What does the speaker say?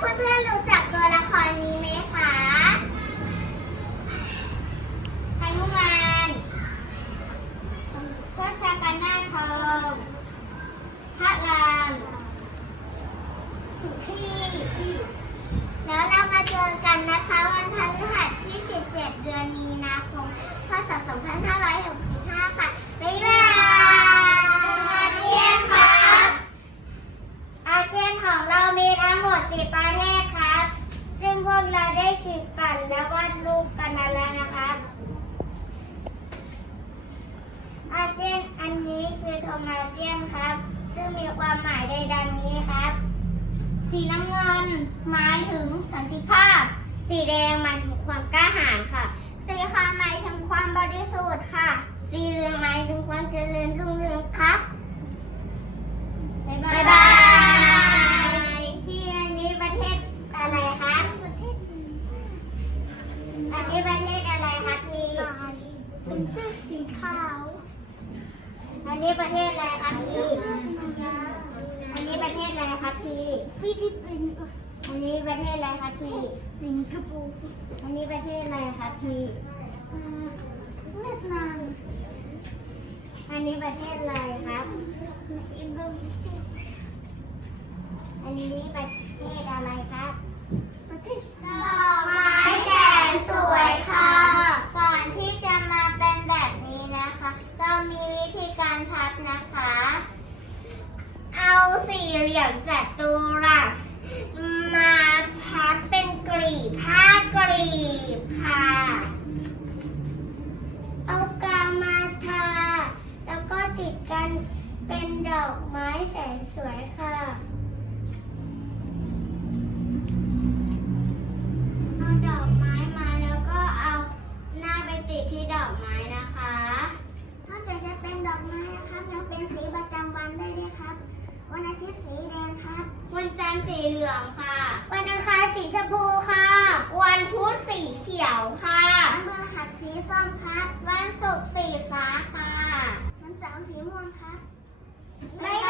เพื่อนๆรู้จักตัวละครนี้ไหมคะฮนุมานทศตชากาหนาทองพระรามสุขีแล้วเรามาเจอกันนะคะ วันพฤหัสที่ 17 เดือนมีนาคม พศ 2560 ฉีกกันและวาดรูปกันมาแล้วนะครับ อาเซียนอันนี้คือธงอาเซียนครับ ซึ่งมีความหมายใดดังนี้ครับ สีน้ำเงินหมายถึงสันติภาพ สีแดงหมายถึงความกล้าหาญค่ะ สีขาวหมายถึงความบริสุทธิ์ค่ะ สีเหลืองหมายถึงความเจริญรุ่งเรืองครับ บ๊ายบาย ที่อันนี้ประเทศอะไรคะประเทศอันนี้ประเทศอะไรคะที่เป็นเสื้อสีขาว อันนี้ประเทศอะไรครับทีอันนี้ประเทศอะไรครับทีฟิลิปปินส์อันนี้ประเทศอะไรครับทีสิงคโปร์อันนี้ประเทศอะไรครับทีเวียดนามอันนี้ประเทศอะไรครับอินโดนีเซียอันนี้ประเทศอะไรครับประเทศดอกไม้แสนสวยค่ะ ก่อนที่จะมาเป็นแบบนี้นะคะ ก็มีวิธีการพับนะคะ เอาสี่เหลี่ยมจัตุรัสมาพับเป็นกรีบผ้ากรีบค่ะ เอากาวมาทา แล้วก็ติดกันเป็นดอกไม้แสนสวยค่ะ เอาดอกไม้มาแล้วก็เอาหน้าไปติดที่ดอกไม้นะคะนอกจากจะเป็นดอกไม้นะครับยังเป็นสีประจำวันได้ด้วยครับ วันอาทิตย์สีแดงครับ วันจันทร์ สีเหลืองค่ะ วันอังคารสีชมพูค่ะ วันพุธสีเขียวค่ะวันพฤหัสสีส้มครับ วันศุกร์สีฟ้าค่ะ วันเสาร์สีม่วงครับบ๊า